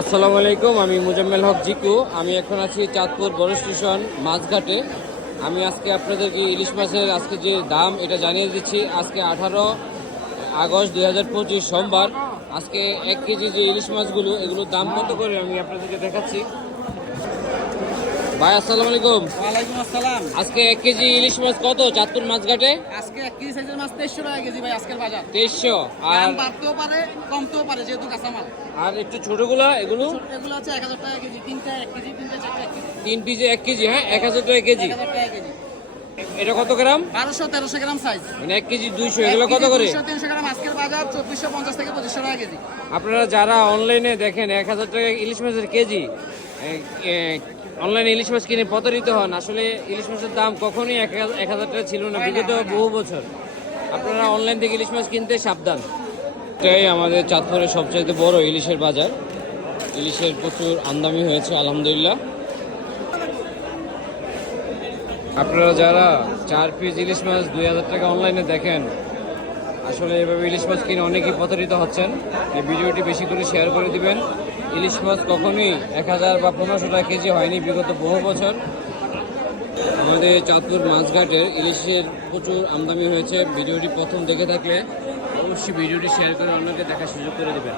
আসসালামু আলাইকুম, আমি মুজাম্মেল হক জিকু। আমি এখন আছি চাঁদপুর বড় স্টেশন মাছঘাটে। আমি আজকে আপনাদেরকে ইলিশ মাছের আজকে যে দাম এটা জানিয়ে দিচ্ছি। আজকে 18 আগস্ট 2025 সোমবার। আজকে 1 কেজি যে ইলিশ মাছগুলো এগুলোর দাম কত করে আমি আপনাদেরকে দেখাচ্ছি। ভাই আসসালামু আলাইকুম। ওয়ালাইকুম আসসালাম। আজকে 1 কেজি ইলিশ মাছ কত চাঁদপুর মাছঘাটে? আজকে 1 কেজি সাইজের মাছ 2300 টাকা কেজি ভাই আজকের বাজার। 2300। আর দাম বাড়তেও পারে কমতেও পারে যেহেতু কাঁচামাল। আর একটু ছোটগুলো এগুলো এগুলো হচ্ছে 1000 টাকা কেজি, তিনটা 1 কেজি, তিনটা 4টা 1 কেজি। 3 পিসে 1 কেজি, হ্যাঁ 1000 টাকা কেজি। 1000 টাকা কেজি। এটা কত গ্রাম? 1200-1300 গ্রাম সাইজ। মানে 1 কেজি 200, এগুলো কত করে? 200-300 গ্রাম আজকের বাজার 2450 থেকে 2500 টাকা কেজি। আপনারা যারা অনলাইনে দেখেন 1000 টাকা ইলিশ মাছের কেজি, অনলাইনে ইলিশ মাছ কিনে প্রতারিত হন। আসলে ইলিশ মাছের দাম কখনোই 1000 টাকা ছিল না বিগত বহু বছর। আপনারা অনলাইন থেকে ইলিশ মাছ কিনতে সাবধান। এটাই আমাদের চাঁদপুরের সবচাইতে বড় ইলিশের বাজার। ইলিশের প্রচুর আমদানি হয়েছে আলহামদুলিল্লাহ। আপনারা যারা 4 পিস ইলিশ মাছ 2000 টাকা অনলাইনে দেখেন, আসলে এভাবে ইলিশ মাছ কিনে অনেকেই প্রতারিত হচ্ছেন। এই ভিডিওটি বেশি করে শেয়ার করে দিবেন। ইলিশ মাছ কখনোই 1000 বা 1500 টাকা কেজি হয়নি বিগত বহু বছর। আমাদের চাঁদপুর মাছঘাটের ইলিশের প্রচুর আমদানি হয়েছে। ভিডিওটি প্রথম দেখে থাকলে অবশ্যই ভিডিওটি শেয়ার করে অন্যকে দেখার সুযোগ করে দেবেন।